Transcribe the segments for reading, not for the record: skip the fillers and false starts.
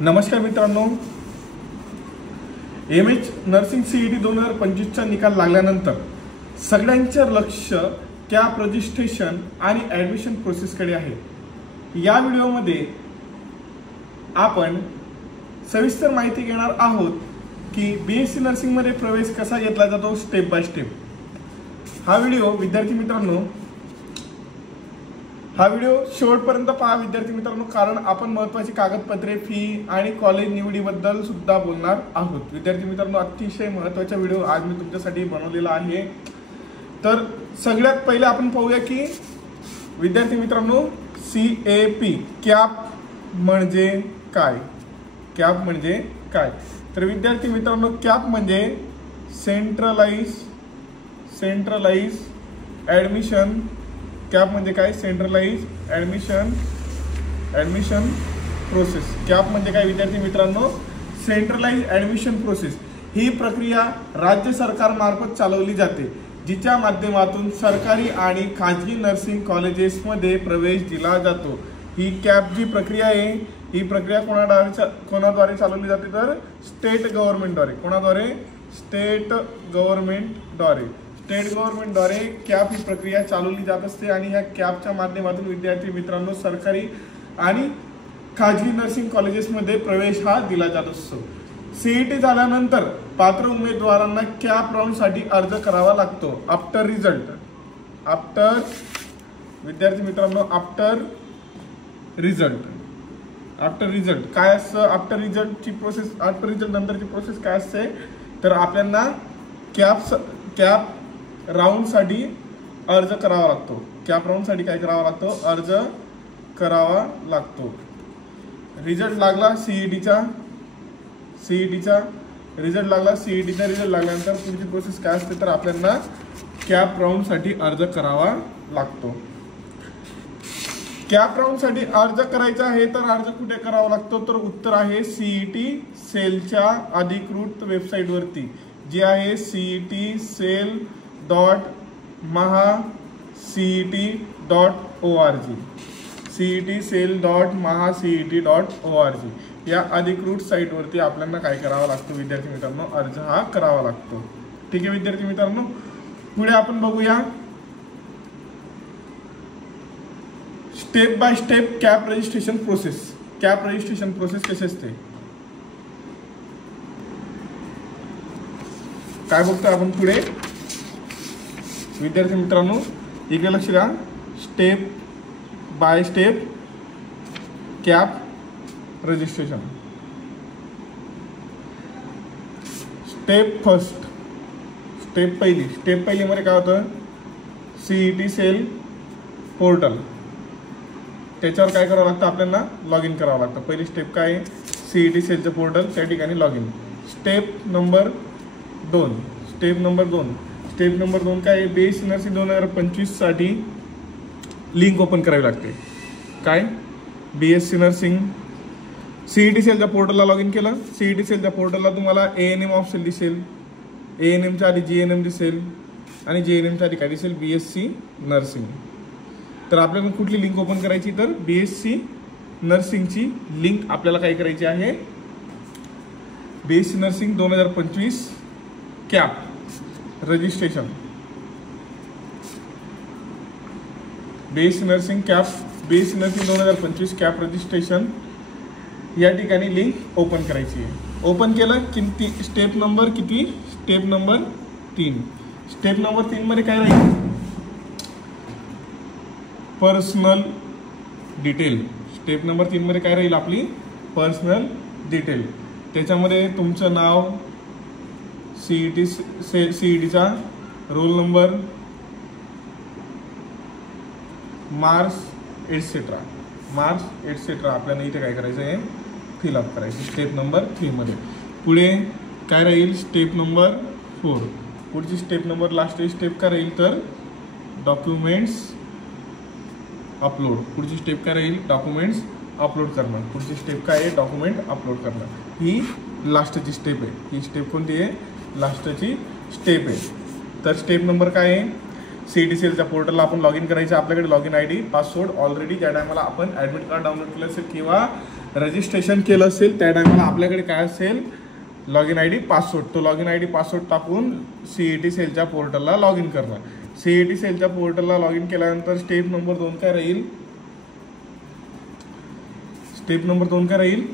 नमस्कार मित्रांनो, MH nursing CET 2025चा निकाल लागल्यानंतर सगळ्यांचे लक्ष कॅप रजिस्ट्रेशन आणि ॲडमिशन प्रोसेसकडे आहे। या व्हिडिओमध्ये आपण सविस्तर माहिती घेणार आहोत की बीएससी नर्सिंग मध्ये प्रवेश कसा घेतला जातो स्टेप बाय स्टेप। हा व्हिडिओ विद्यार्थी मित्रांनो शेवटपर्यंत पहा विद्यार्थी मित्रांनो, कारण आपण महत्त्वाची कागदपत्रे, फी आणि कॉलेज निवडीबद्दल सुद्धा बोलणार आहोत। विद्यार्थी मित्रांनो, अतिशय महत्त्वाचा व्हिडिओ आज मी तुमच्यासाठी बनवलेला आहे। तर सगळ्यात पहिले आपण पाहूया की विद्यार्थी मित्रांनो CAP कॅप म्हणजे काय। कॅप म्हणजे काय? तर विद्यार्थी मित्रांनो, कॅप म्हणजे सेंट्रलाइज ॲडमिशन। कॅप म्हणजे काय? Centralise admission process. कॅप म्हणजे काय विद्यार्थी मित्रांनो? Centralise admission process. ही प्रक्रिया राज्य सरकारमार्फत चालवली जाते, जिच्या माध्यमातून सरकारी आणि खाजगी नर्सिंग कॉलेजेसमध्ये प्रवेश दिला जातो। ही कॅप जी प्रक्रिया आहे, ही प्रक्रिया कोणाद्वारे चालवली जाते? तर स्टेट गव्हर्नमेंटद्वारे। कोणाद्वारे? स्टेट गव्हर्नमेंटद्वारे कॅप ही प्रक्रिया चालवली जात असते आणि ह्या कॅपच्या माध्यमातून विद्यार्थी मित्रांनो सरकारी आणि खाजगी नर्सिंग कॉलेजेसमध्ये प्रवेश हा दिला जात असतो। सीईटी झाल्यानंतर पात्र उमेदवारांना कॅप राऊंडसाठी अर्ज करावा लागतो। आफ्टर रिझल्ट काय असतं? आफ्टर रिझल्ट नंतरची प्रोसेस काय असते? तर आपल्याला कॅप राऊंडसाठी अर्ज करावा लागतो। कॅप राऊंडसाठी काय करावा लागतो? अर्ज करावा लागतो। रिझल्ट लागला सीईटीचा रिझल्ट लागल्यानंतर पुढची प्रोसेस काय असते? तर आपल्याला कॅप राऊंडसाठी अर्ज करावा लागतो। कॅप राऊंडसाठी अर्ज करायचा आहे तर अर्ज कुठे करावा लागतो? तर उत्तर आहे सीईटी सेलच्या अधिकृत वेबसाईटवरती, जी आहे cetcel.mahacet.org cetcel.mahacet.org या अधिकृत साईटवरती आपल्याला काय करावा लागतो विद्यार्थी मित्रांनो? अर्ज हा करावा लागतो। ठीक आहे विद्यार्थी मित्रांनो, पुढे आपण बघूया step by step cap registration process. Cap registration process कशी असते काय बघतोय आपण पुढे? विद्यार्थी मित्रांनो इकडे लक्ष द्या। Step by step cap registration. Step पहिली मध्ये काय होतं? सीईटी सेल पोर्टल, त्याच्यावर काय करावं लागतं? आपल्याला लॉग इन करावं लागतं। पहिली स्टेप काय आहे? सीईटी सेलचं पोर्टल, त्या ठिकाणी लॉग इन। स्टेप नंबर दोन काय आहे? बीएससी नर्सिंग 2025 साठी लिंक ओपन करावी लागते। काय? बीएससी नर्सिंग सीईटी सेलच्या पोर्टलला लॉग इन केलं। सीईटी सेलच्या पोर्टलला तुम्हाला ANM ऑप्शन दिसेल, ANMच्या आधी GNM दिसेल आणि GNMच्या आधी काय दिसेल? BSc nursing. तर आपल्याला कुठली लिंक ओपन करायची? तर बीएससी नर्सिंगची लिंक आपल्याला काय करायची आहे? BSc nursing 2025 cap registration, BSc nursing 2025 cap registration या ठिकाणी लिंक ओपन करायची आहे। ओपन केलं की स्टेप नंबर 3 मध्ये काय राहील? Personal detail. स्टेप नंबर 3 मध्ये काय राहील? आपली पर्सनल डिटेल। त्याच्यामध्ये तुमचं नाव, सीईटीचा रोल नंबर, मार्क्स एटसेट्रा आपल्याला इथे काय करायचं आहे? फिलअप करायचं स्टेप नंबर 3 मध्ये। पुढे काय राहील? Step number 4। पुढची स्टेप नंबर लास्ट स्टेप काय राहील? तर डॉक्युमेंट्स अपलोड। पुढची स्टेप काय राहील? डॉक्युमेंट्स अपलोड करणं। पुढची स्टेप काय आहे? डॉक्युमेंट अपलोड करणं। ही लास्टची स्टेप आहे। ही स्टेप कोणती आहे? लास्टची स्टेप आहे। तर स्टेप नंबर काय आहे? CETCLच्या पोर्टलला आपण लॉग इन करायचं. आपल्याकडे log in ID password already ज्या टायमाला आपण ॲडमिट कार्ड डाउनलोड केलं असेल किंवा रजिस्ट्रेशन केलं असेल त्या टायमाला आपल्याकडे काय असेल, लॉग इन ID पासवर्ड. तो लॉग इन ID पासवर्ड टाकून CETCLच्या पोर्टलला लॉग इन करणं. CETCLच्या पोर्टलला लॉग इन केल्यानंतर स्टेप नंबर 2 काय राहील, स्टेप नंबर 2 काय राहील,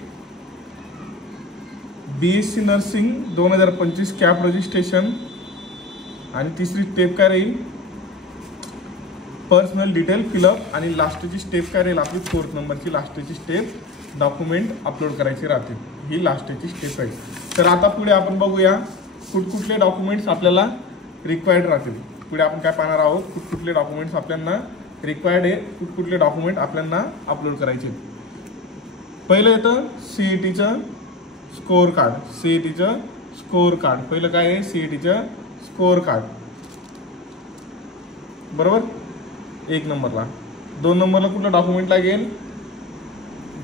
BSc नर्सिंग 2025 कॅप रजिस्ट्रेशन. आणि तिसरी स्टेप काय राहील, पर्सनल डिटेल फिलअप. आणि लास्टची स्टेप काय राहील आपली 4th नंबरची लास्टची स्टेप, डॉक्युमेंट अपलोड करायचे राहतील. ही लास्टची स्टेप आहे. तर आता पुढे आपण बघूया कुठकुठले डॉक्युमेंट्स आपल्याला रिक्वायर्ड राहतील. पुढे आपण काय पाहणार आहोत, कुठकुठले डॉक्युमेंट्स आपल्याला रिक्वायर्ड आहे, कुठकुठले डॉक्युमेंट आपल्याला अपलोड करायचे. पहिलं येतं CETचं स्कोअर कार्ड. CETचं स्कोअर कार्ड पहिलं काय आहे, CETचं स्कोअर कार्ड, बरोबर. 1 नंबरला. 2 नंबरला कुठलं डॉक्युमेंट लागेल,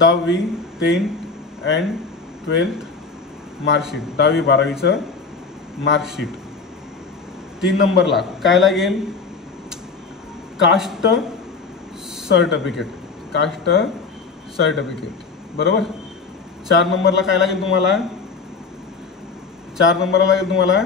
10वी 10th अँड 12th मार्कशीट, 10वी 12वीचं मार्कशीट. 3 नंबरला काय लागेल, कास्ट सर्टिफिकेट, कास्ट सर्टिफिकेट, बरोबर. 4 नंबरला काय लागेल तुम्हाला, 4 नंबरला लागेल तुम्हाला